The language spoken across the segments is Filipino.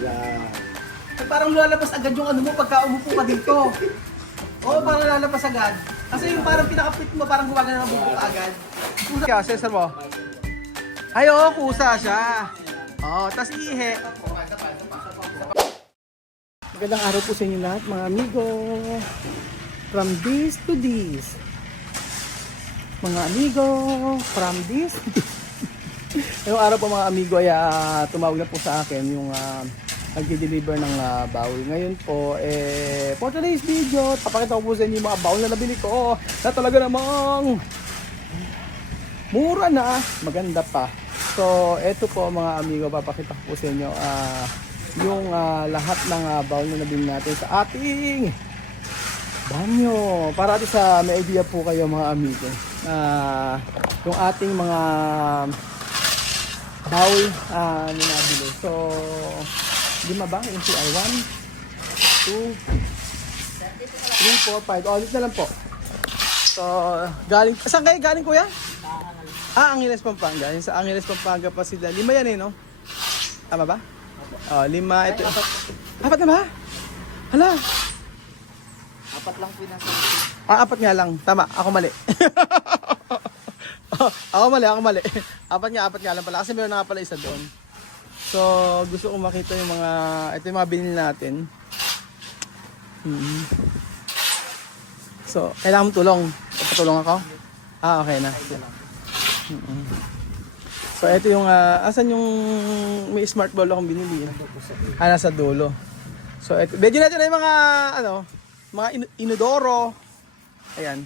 Yan. Eh, parang lalabas agad yung ano mo pagka umupo ka dito. Oo, parang lalabas agad. Kasi yung parang pinakapit mo, parang gumagana ng buko ka agad. Kusa ka, Cesar mo. Ay, oo, kusa siya. Oo, tas ihi. Magandang araw po sa inyo lahat, mga amigo. From this to this. Mga amigo, from this to this. Ngayong araw po mga amigo ay tumawag na po sa akin yung nag-deliver ng bowl. Ngayon po, for today's video, papakita ko po sa inyo yung mga bowl na nabili ko na talaga namang mura na, maganda pa. So, eto po mga amigo, papakita ko po sa inyo yung lahat ng bowl na nabili natin sa ating banyo. Para natin sa may idea po kayo mga amigo. Yung ating mga bowl na nabili. So, lima ba? Yung CR 1, 2, 3, 4, 5. Ulit na lang po. So, galing, saan kayo galing kuya? Angeles, Pampanga. Yung sa Angeles, Pampanga pa sila. Lima yan no? Tama ba? Lima. Ito. Apat na ba? Hala. Apat lang po nasa. Apat nga lang. Tama. Ako mali. Ako mali. Apat nga lang pala. Kasi meron na nga pala isa doon. So, gusto kong makita yung mga, ito yung mga binili natin. So, kailangan mo tulong. Patulong ako? Okay na. So, ito yung, asan yung may smart bowl akong binili? Nasa dulo. So, ito, medyo natin na yung mga, mga inodoro. Ayan.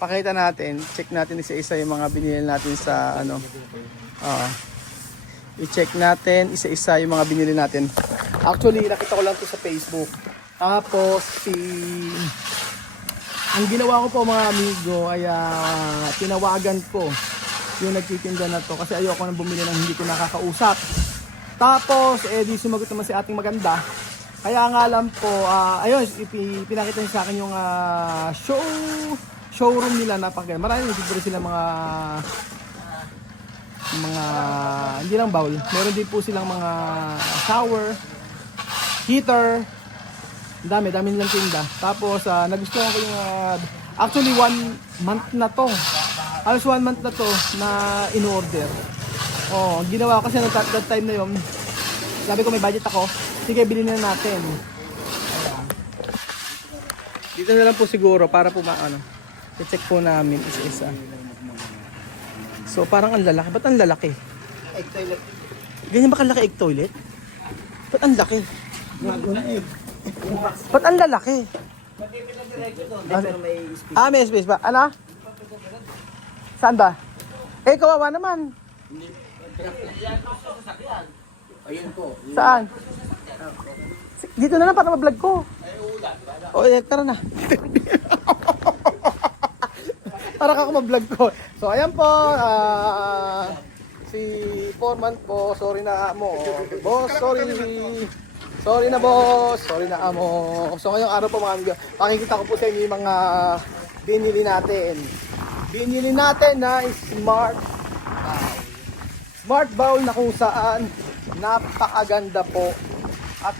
Pakita natin, check natin isa-isa yung mga binili natin sa, i-check natin isa-isa yung mga binili natin. Actually, nakita ko lang to sa Facebook. Tapos, ang ginawa ko po mga amigo ay tinawagan ko yung nagtitinda na to kasi ayoko nang bumili ng hindi ko nakakausap. Tapos, di sumagot naman si ating maganda. Kaya nga lang po, ayun, pinakita niya sa akin yung showroom nila na pagkaya. Marami siguro sila mga hindi lang bowl, meron din po silang mga shower, heater, dami nilang tinda. Tapos nagustuhan ko yung actually 1 month na to, halos 1 month na to na in-order. Ginawa ko kasi that time na yun, sabi ko may budget ako, sige bilhin na natin. Ayan. Dito na lang po siguro para po i-check po namin isa-isa. So parang ang lalaki. Ba't ang lalaki? Egg toilet. Ganyan ba kalaki egg toilet? Ba't ang laki? Ba't ang lalaki? May space. May space ba? Ano? Saan ba? Kawawa naman. Ayun po. Saan? Dito na lang para ma-vlog ko. Tara na. Para ka ma-vlog ko. So ayan po, si Foreman po, sorry na mo. Boss, sorry. Sorry na boss, sorry na amo. So ngayong araw po mga amigo, pakikita ko po sa inyo yung mga binili natin. Binili natin na smart bowl. Smart bowl na kung saan napakaganda po. At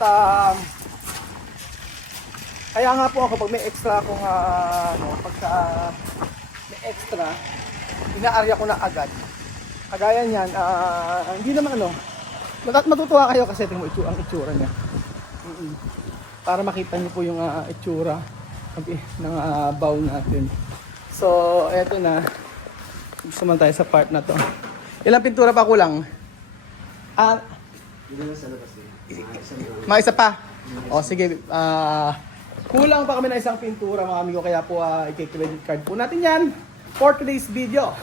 kaya nga po ako pag may extra akong pagka may extra, inaarya ko na agad. Kagaya niyan, hindi naman matutuwa kayo kasi tingnan mo ang itsura niya. Para makita niyo po yung itsura ng bowl natin. So, eto na. Gusto man tayo sa part na to. Ilang pintura pa kulang? Mga isa pa? Sige. Kulang pa kami ng isang pintura mga amigo. Kaya po i-credit card po natin yan for today's video.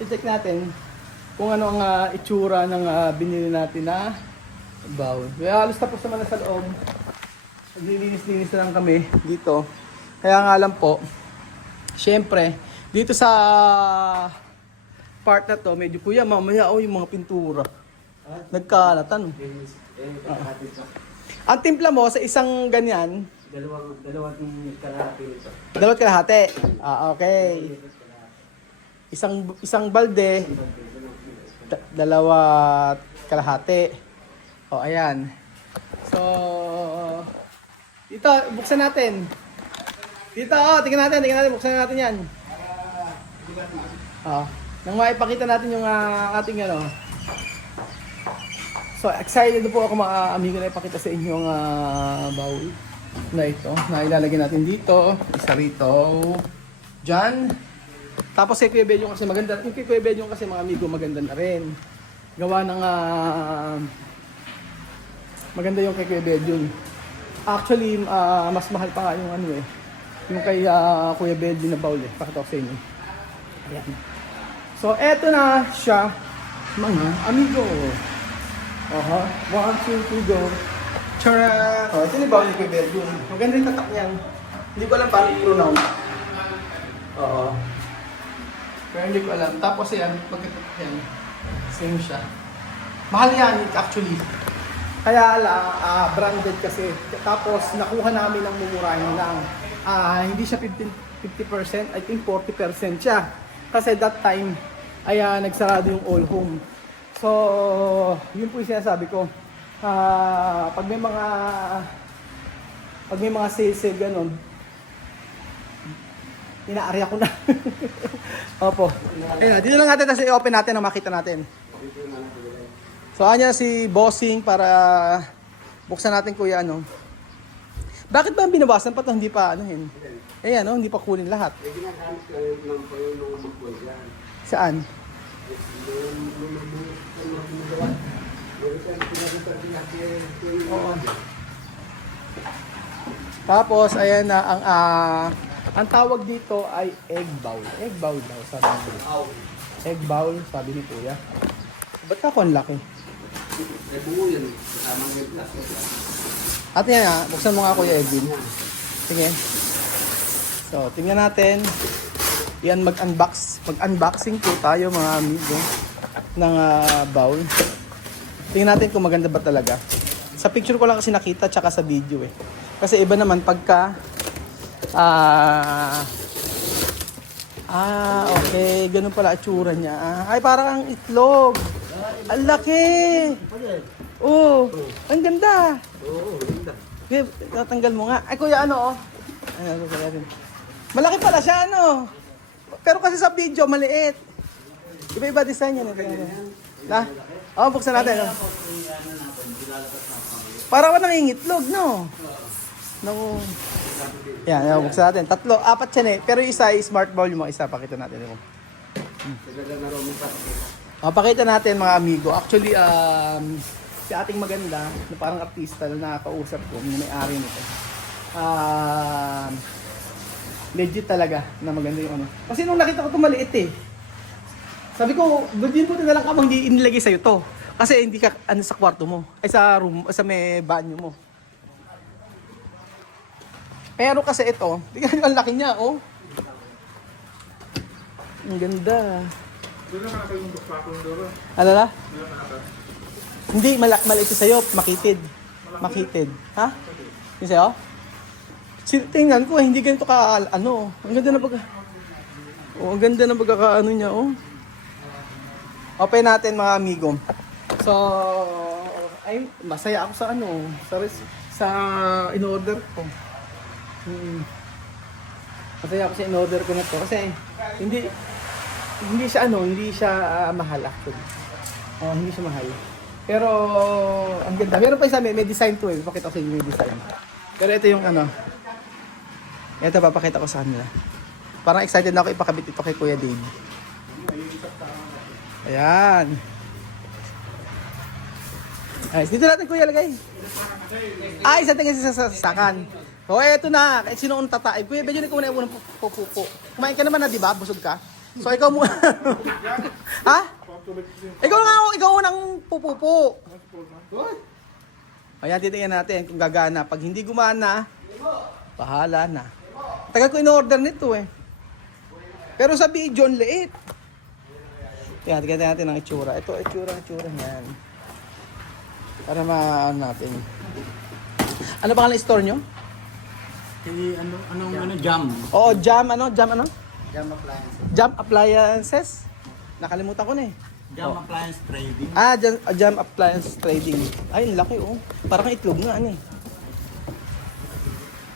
I-check natin kung ano ang itsura ng binili natin na bowl. Kaya halos tapos naman na sa loob. Naglilinis-linis na lang kami dito. Kaya nga lang po, syempre, dito sa part na to, medyo kuya, mamaya yung mga pintura. Nagkalatan. Ang timpla mo sa isang ganyan, Dalawang kalahati ito. dalawat kalahati. Okay. Isang balde, dalawat kalahati. Oh, ayan. So, dito, buksan natin. Dito, tingnan natin, buksan natin yan. Oh, nang maipakita natin yung ating ano. So, excited po ako mga amigo na ipakita sa inyo ang bowl na ito. Na ilalagay natin dito. Isa rito. Diyan. Tapos kay Kuya Bedyo kasi maganda. Yung kay Kuya Bedyo kasi mga amigo maganda na rin. Gawa ng maganda yung kay Kuya Bedyo. Actually, mas mahal pa nga yung ano eh. Yung kay Kuya Bedyo na bowl eh. Pakita ko sa inyo. Ayan. So, eto na siya, mga amigo. Aha. 1, 2, 3, go. Tara! Oh, ito yung bowl ni Kuya Bedyo. Maganda yung tatak niyan. Hindi ko alam paano i-pronounce. Oo. Pero hindi ko alam. Tapos yan, pagkatatak yan, same siya. Mahal yan, actually. Kaya branded kasi. Tapos nakuha namin ng mumurahin lang. Hindi siya 50%, I think 40% siya. Kasi that time, ay nagsarado yung all home. So, yun po yung sinasabi ko. Pag may mga sale ganun, inaarya ko na. Opo. Ayun, dito lang natin kasi i-open natin ang makita natin. So, anya si Bossing para buksan natin kuya ano. Bakit ba ang binawasan pa ito? Hindi pa anuhin. Ayan, no? Hindi pa kunin lahat. Ginagamit ko lang po yung mga magpul dyan. Saan? Oo. Tapos, ayan na, ang tawag dito ay egg bowl. Egg bowl daw, sabi ni Kuya. Egg bowl, sabi ni Kuya. Ba't ako ang laki? May bungo yun. Kasama ng plastic. At yan nga, buksan mo nga Kuya Edwin. Sige. So, tingnan natin. Yan, mag-unboxing po tayo mga amigo ng bowl. Tingnan natin kung maganda ba talaga. Sa picture ko lang kasi nakita tsaka sa video eh. Kasi iba naman pagka okay, ganun pala itsura niya. Ay, parang ang itlog. Ang laki. Oh, ang ganda. Oo, ganda. Okay, tatanggal mo nga. Ay, kuya, ano, oh. Ano, malaki pala siya, ano. Pero kasi sa video, maliit. Iba-iba design yan. Na? Oh, buksan natin. Oh. Para ka nangingitlog, no? No. Yan, buksan natin. 3, 4 yan eh. Pero yung isa ay smart bowl, yung mga isa. Pakita natin. Pakita natin mga amigo. Actually, si ating maganda, na parang artista na nakakausap ko, yung may-ari nito. Legit talaga na maganda yung ano. Kasi nung nakita ko ito maliit eh. Sabi ko, din po na lang ka hindi inilagay sa'yo to. Kasi hindi ka ano sa kwarto mo. Ay sa room, sa may banyo mo. Pero kasi ito, tingnan ang laki niya, oh. Ang ganda. Alala? Hindi, maliit sa'yo, makitid. Makitid. Ha? Yung sa'yo? Tingnan ko, hindi ganito ka, ano. Ang ganda na ang ganda na pagkakaano niya, oh. Open natin mga amigo. So, ay, masaya ako sa ano, sa in-order ko. Masaya ako sa in-order ko na to kasi hindi siya mahal actually. Oh, hindi siya mahal. Pero ang ganda. Meron pa isa may design to eh. Pakita ko sa inyo may design. Pero ito yung ano. Ito papakita ko sa kanila. Parang excited na ako ipakabit ito kay Kuya Dave. Ayan. Ay, dito natin Kuya lagay. Ay, isa tingin sa sasakan. O, eto na. Sino ang tatae? Kuya, medyo na kumain unang pupupo. Kumain ka naman na, di ba? Busog ka. So, ikaw muna. Ha? Ikaw unang pupupo. Ayan, titingnan natin kung gagana. Pag hindi gumana, bahala na. Tagal ko in-order nito eh. Pero sa video, ang liit. Tingnan natin ang itsura. Ito, itsura yan. Para ma-ano natin. Ano ba ang store nyo? Jam. Oo, Jam ano? Jam appliances. Jam Appliances? Nakalimutan ko na eh. Jam Appliance Trading. Ah, Jam Appliance Trading. Ay, ang laki oh. Parang itlog nga ano eh.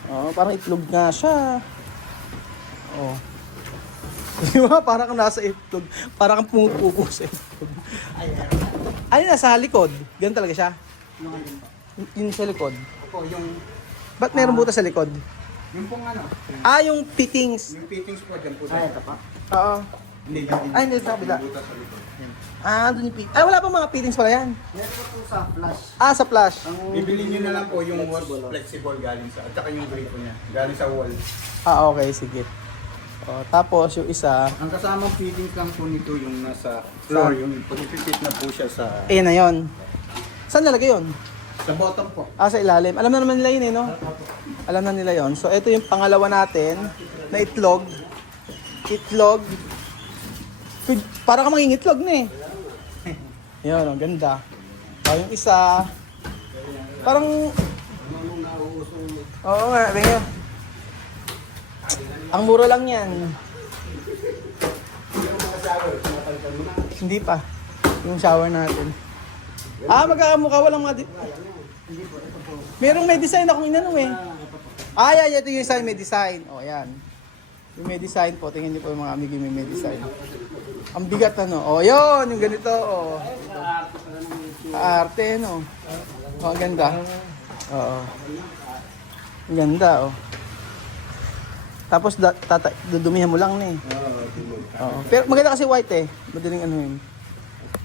Oh, parang itlog nga siya. Oh. Di ba? Parang kang nasa itlog. Parang kang pumupupo sa itlog. Ano nasa likod? Ganun talaga siya? Yung alin po? Yung sa likod. Opo, yung... Ba't meron butas sa likod? Yung pong ano? Ah, yung fittings. Yung fittings po dyan po. Ay, ito pa. Oo. Hindi, yung Ay, hindi sa kabila. butas sa likod. Yan. Ah, doon yung fittings. Ay, wala pa mga fittings pala yan. Meron po sa flash. Ah, sa flash. Bibili nyo na lang po yung flexible galing sa... At saka yung gripo niya. Galing sa wall. Ah, okay, sige. Oh, tapos yung isa, Ang kasamang fittings lang po nito yung nasa floor. Yung pag-fit na po siya sa... ayan na yun. Saan nalagay yun? Sa bottom po. Ah, sa ilalim. Alam na naman nila yun eh, no? Alam na nila yun. So, ito yung pangalawa natin na itlog. Itlog. Para ka maging itlog na eh. Yun, ang ganda. Oh, yung isa, parang... Oo nga, tingnan. Ang mura lang yan. Hindi pa. Yung shower natin. Ah, magkakamukha walang mga... Merong may design akong inano eh. Ah, yeah, ito yung isa may design. Oh, yan. Yung may design po. Tingnan niyo po yung mga amigo yung may design. Ang bigat ano. Oh, yun. Yung ganito. Oh. Arte, no? Oh, ang ganda. Oo. Ang ganda, oh. Tapos dudumihan mo lang na eh. Oo. Pero maganda kasi white eh. Madaling ano yun.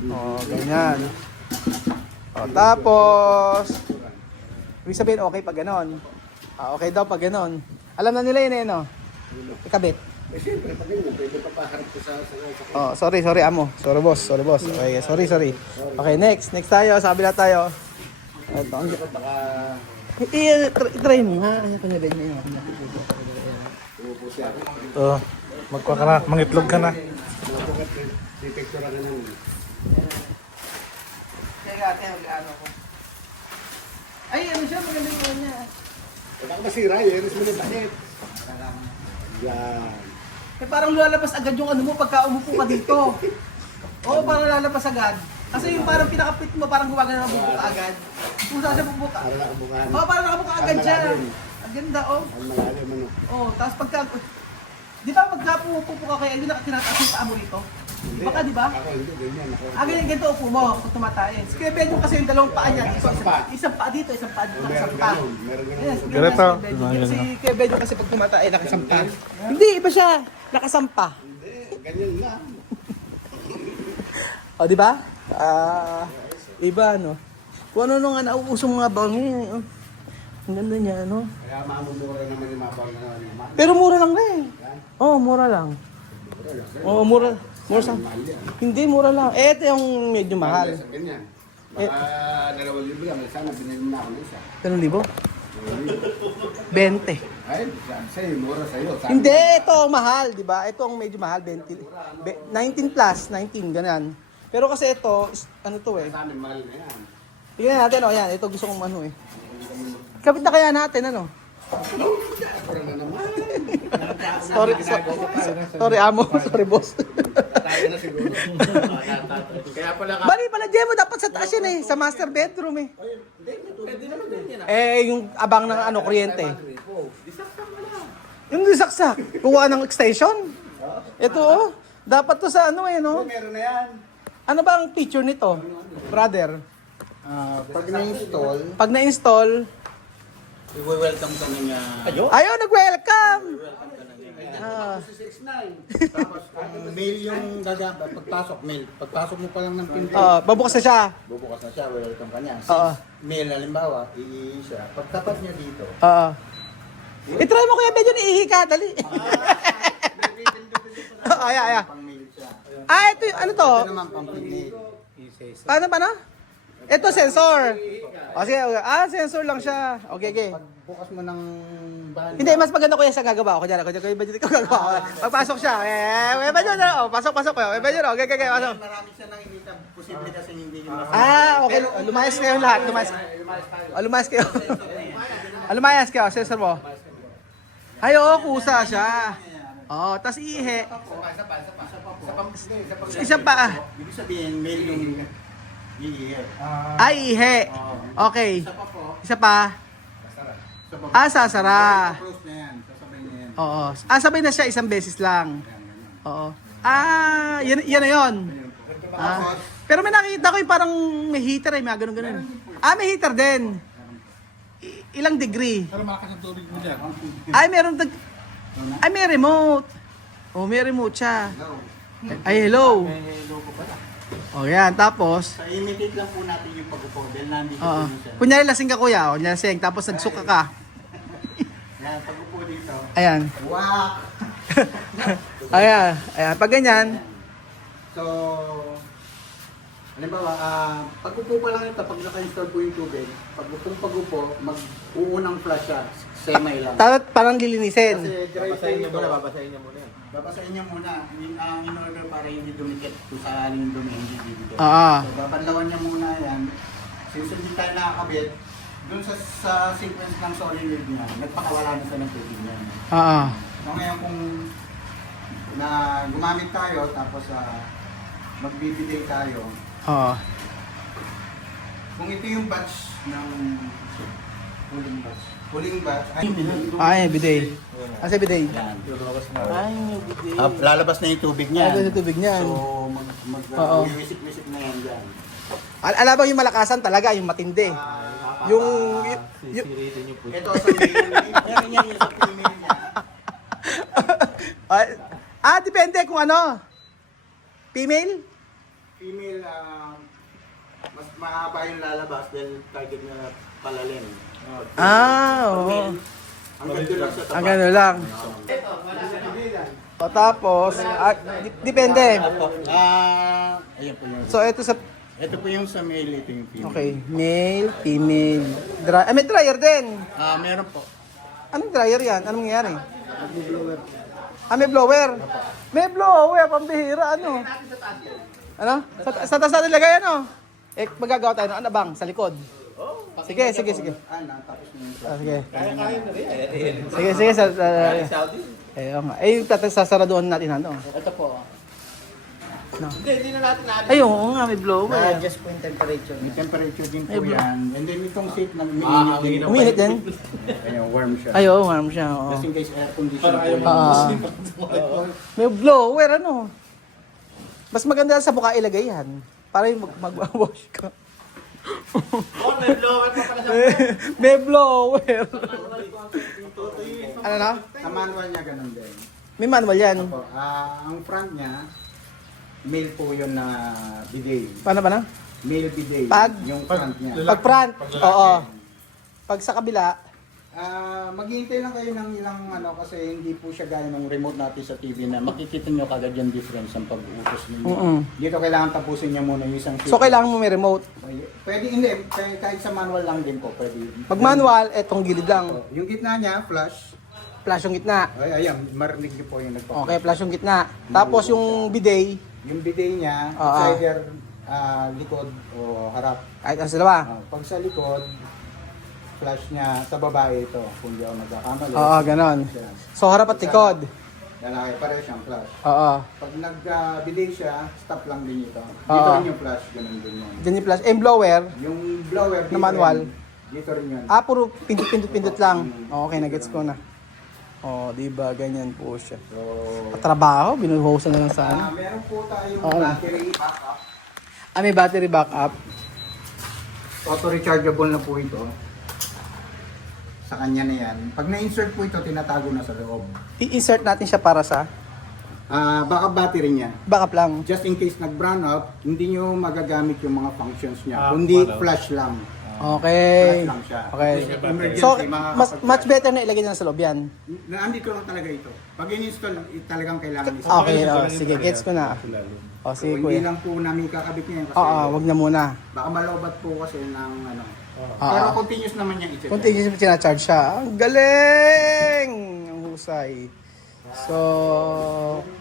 Oh, ganyan. Oh, tapos ibig sabihin okay pag ganon. Ah, okay daw pag ganon. Alam na nila yun eh, no? Ikabit. Eh, siyempre, pag ganyan, pwede pa paharap ko sa... Oh, sorry amo. Sorry boss. Okay, sorry. Okay, next tayo, sa kabila tayo. Ito, ang... Baka... I-try mo nga. Ano na rin yun? Ito, magkuha ka na, mangitlog ka na. Pipicture ka lang. Kaya ate, mag-ano ko. Ay, ano siya? Maganda yung ano niya. Baka masira yun, mas maliit. Yan. Eh parang lalabas agad yung ano mo pagka umupo ka dito. Oo, parang lalabas agad. Kasi yung parang pinakapit mo, parang gumagana ng bubuka agad. Kung saan siya bubuka. Para nakabukan. Oo, parang nakabuka agad siya. Ang ganda, oh. Ang malalim, ano. Oo, tapos pagka... Di ba pagka pumupo ka kaya hindi nakatinatas yung paa mo rito? Baka, di ba? Ako hindi, ganyan. Ako. Ah, ganito upo mo pag tumatae. Si Kuya Benyo kasi yung dalawang paa niya. Isang paa dito, isang paa dito, isang paa. Meron Yes, ganun. Ganito. Si Kuya Benyo kasi pag tumatae, nakasampa. Hindi, iba siya. Nakasampa. Hindi, ganyan lang. O, di ba? Iba, no? Kung ano nung nauusong mga bawang ngayon. Oh. Ang ganda niya, no? Kaya mamumura naman yung mga bang na Pero mura lang rin. Oo, mura lang. Oo, mura. Mura sa... Hindi, mura lang. Eh, ito yung medyo mahal. Ganyan. Baka 2,000 lang. Sana binili mo na ako ng isa. 2,000? 20. Ay, sa'yo, mura sa'yo. Sabi Hindi, ito ang mahal, di ba? Ito ang medyo mahal, 20. 19 plus, 19, ganyan. Pero kasi ito, ano to eh. sa amin, mahal na yan. Tingnan natin, oh, yan. Ito gusto kong ano eh. Kapit na kaya natin, ano? Mura na naman. Sorry, amo. Sorry, boss. Tayo na siguro. Kaya pala ka. Bali pala, Jemo, dapat sa taas yan eh. Sa master bedroom eh. Pwede naman din yan. Yung abang ng ano, kuryente. Yung disaksak. Kuha ng extension. Ito, oh. Dapat to sa ano eh, no? Meron na yan. Ano ba ang feature nito, brother? Pag na-install, Pag na-install, i-welcome ka niya. ayaw, nag-welcome! Ah. Tapos mail yung gagamba, mail. Pagpasok mo pa lang ng pinto, Babukas na siya. bubukas na siya, welcome ka niya. Oo. Mail, halimbawa, siya. Pagtapat niya dito, I-try mo kuya Benjo, iihi ka, dali. Ay. pang mail siya. Ito yung, ano to? Ito naman pang mail. Paano? Ito, sensor. Sige, sensor lang siya. Okay. Bukas mo ng bahan. Hindi, mas maganda ko yan sa gagawa ko. Kuya Benjo, ikaw gagawa ko. Pagpasok siya, Kuya Benjo, pasok. Kuya Benjo, okay, pasok. Marami siya nang inita. Posible kasi hindi yung Okay. Lumayas kayo lahat. Lumayas kayo. Sensor mo. Ay, kusa siya. Oo, tapos iihi. Isa pa. Isa pa. Ibig sabihin, male yung iihi. Ay, ihi. Okay. Isa pa po. Isa pa. Isa pa po. Ah, sasara. Close na yan. Sasabay na yan. Oo. Ah, sabay na siya isang beses lang. Oo. Ah, yan na yun. Ah. Pero may nakita ko yung parang may heater ay, may ganun-ganun. Ah, may heater din. Ilang degree? Pero malakas ang tubig mo dyan. Ay, meron ay, may remote. Oh, may remote siya. Ay, hello. Oh, yan. Tapos, Sa imitate lang po natin yung pag-upo. Dahil nandito oo. po siya. Kunyari lasing ka kuya, kunyari lasing, tapos nagsuka ka. Yan, pag-upo dito. Ayan. Wow! Ayan. Ayan. Pag ganyan, So, halimbawa, pag-upo pa lang ito, pag naka-install po yung tubig, pag-upo, mag-uunang flush siya, semi lang. dapat parang lilinisin. Kasi dry po ito. Babasahin niyo muna. Babasahin niyo muna. In order para hindi dumikit kung sakaling dumi, hindi dito. Oo. So, babanlawan niya muna yan. Since hindi tayo nakakabit, dun sa sequence ng solenoid niya, nagpakawala na siya ng tubig niya. Oo. So ngayon kung na gumamit tayo, tapos magbibigay tayo, Oo. kung ito yung batch ng huling batch, Ay, bidet. Asa bidet? yan. Ay, bidet. Lalabas na yung tubig niya. Ay, tubig niyan. So, Oo. wisik-wisik na yan dyan. Alam mo yung malakasan talaga, yung matindi. Yung Ito sa male, yan yung sa female niya. depende kung ano. Female? Female, mas mahaba yung lalabas dahil target na palalim. Oo. Hanggang doon lang sa tapat. Ang gano'n lang. O tapos, depende. Ayan po yun. So, ito sa, Ito po yung sa male, ito yung female. okay, male, female, may dryer din. Meron po. Anong dryer yan? Anong nangyayari? May blower. May blower, pambihira, ano? Ano? Sa taas natin lagay, ano? Magagawa tayo ng ano bang? Sa likod. Sige. Tapos na yung Sige. Sige. Oo nga. Sasaraduhan natin, ano? Ito po. No. Hindi na natin natin. Ay, oo nga, may blower. Just po yung temperature. May temperature din po Ay, yan. And then itong seat, umiinit din. Uminit din? Ayun, warm siya. Ay, oo, warm siya. Oo. Just in case air condition po. May blower, ano? Mas maganda sa mukha ilagay yan. Para yung mag-wash ka. May blower pa pala sa May blower. Ano na? Sa manual niya, ganun din. May manual yan. Opo, ang front niya, male po yun na bidet. Paano ba na? Male bidet. Pag- yung front niya. Pag front, oo. Pag sa kabila, Maghihintay lang kayo ng ilang kasi hindi po siya gaya ng remote natin sa TV na makikita nyo kagad yung difference ng pag-uutos ninyo. Dito kailangan tapusin niya muna yung isang so kailangan mo may remote. Pwede hindi, kahit sa manual lang din po pwede. Pag manual, etong gilid lang. Yung gitna niya, flush. Flash yung gitna. Ayan, marinig niyo po yung nagpa-flush. Okay, flash yung gitna. Tapos yung bidet, Yung bidet niya, Oo. it's either likod o harap. kahit ang dalawa. Pag sa likod, flush niya sa babae ito, kung di ako nagkakamali. Oo, ganon. Yan. So harap at likod. Lalaki, pareho siyang flush. Oo. Pag nag-bidet siya, stop lang din ito. Dito Oo. rin yung flush, ganun din yun. Diyan yung flash. And blower, Yung blower, dito Na manual? rin. Dito rin yun. puro pindot lang. Okay, nagets ko na. Oh, di ba ganyan po siya. So, Trabaho, binuhosan na lang sa ano. meron po tayong Oo. battery backup. May battery backup. Auto-rechargeable na po ito. Sa kanya na yan. Pag na-insert po ito, tinatago na sa loob. I-insert natin siya para sa Backup battery niya. backup lang. Just in case nag-brown out, hindi nyo magagamit yung mga functions niya. Kundi flash lang. Okay. Flash lang siya. Okay. Emergency, So, makakapag- much better na ilagay na sa loob yan. Andito lang talaga ito. Pag in-install, talagang kailangan isa. Okay, sige, gets ko na. O, So, sige hindi kuya. lang po namin kakabit niya kasi Oo, wag na muna. baka malobat po kasi ng ano. Oo. Pero continuous naman yung i-check. Kung tigil sinacharge siya, ang galing! Ang husay. So,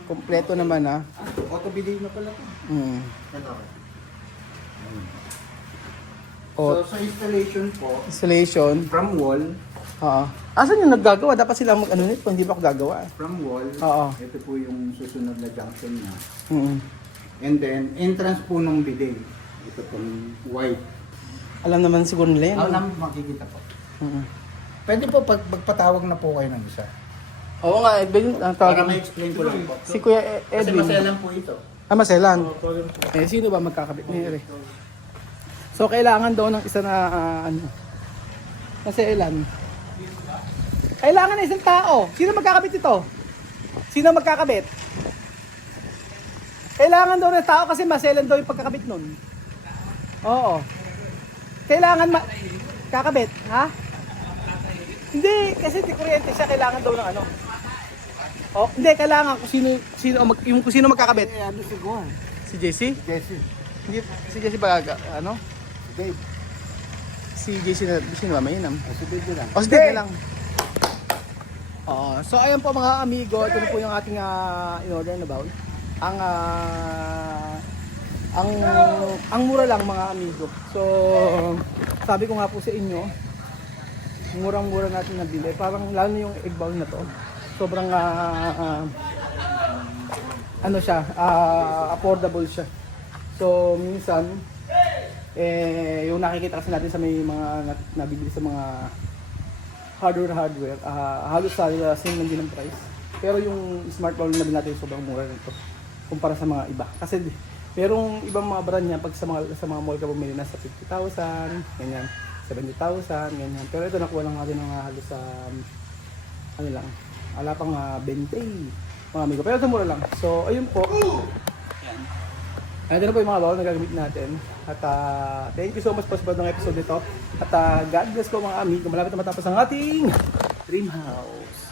kompleto naman ah. Auto-bidet na pala ito. Ito. O, So sa installation po, installation. from wall, Oo. Asan yung naggagawa? Dapat silang mag-ano nito, hindi pa ako gagawa. From wall, Oo. ito po yung susunod na junction niya. Mm. And then, entrance po ng bidet. Ito pong white. Alam naman siguro nila yan. Alam, makikita po. Mm. Pwede po magpatawag na po kayo ng isa. Oo nga, ang Para tawag. ma-explain ko lang po. Si Kuya Kasi Edwin. maselan po ito. Maselan. Sino ba magkakabit ni Ere? So, kailangan daw ng isa na, ano, maselan. Kailangan na isang tao. Sino magkakabit ito? Sino magkakabit? Kailangan daw ng tao kasi maselan daw yung pagkakabit nun. Oo. Kailangan kakabit, ha? Hindi, kasi di kuryente siya, kailangan daw ng ano. Oh, hindi, kailangan kung kung sino magkakabit. Ano siguro? Si JC? Jesse. Hindi, si JC ba, ano? Dave. Si JC na, sino ba, mainam? Si Dave lang. O, si Dave lang. So ayan po mga amigo, ito na po yung ating in-order na bowl. Ang mura lang mga amigo. So sabi ko nga po sa inyo, murang-mura natin nabili. Parang lalo na yung egg bowl na to. Sobrang ano siya, affordable siya. So minsan yung nakikita kasi natin sa may mga nabibili sa mga hardware, halos same lang din ang price. Pero yung smart bowl na natin sobrang mura nito kumpara sa mga iba. Kasi merong ibang mga brand niya pag sa mga mall ka bumili na sa 50,000, ganyan, 70,000, ganyan. Pero ito nakuha lang natin ng halos sa ano lang, wala pang 20 mga amigo. Pero ito mura lang. So ayun po. Yan. Ito na po yung mga bowl na gagamit natin. At thank you so much po sa ng episode nito. At God bless po mga amigo. Malapit na matapos ang ating dream house.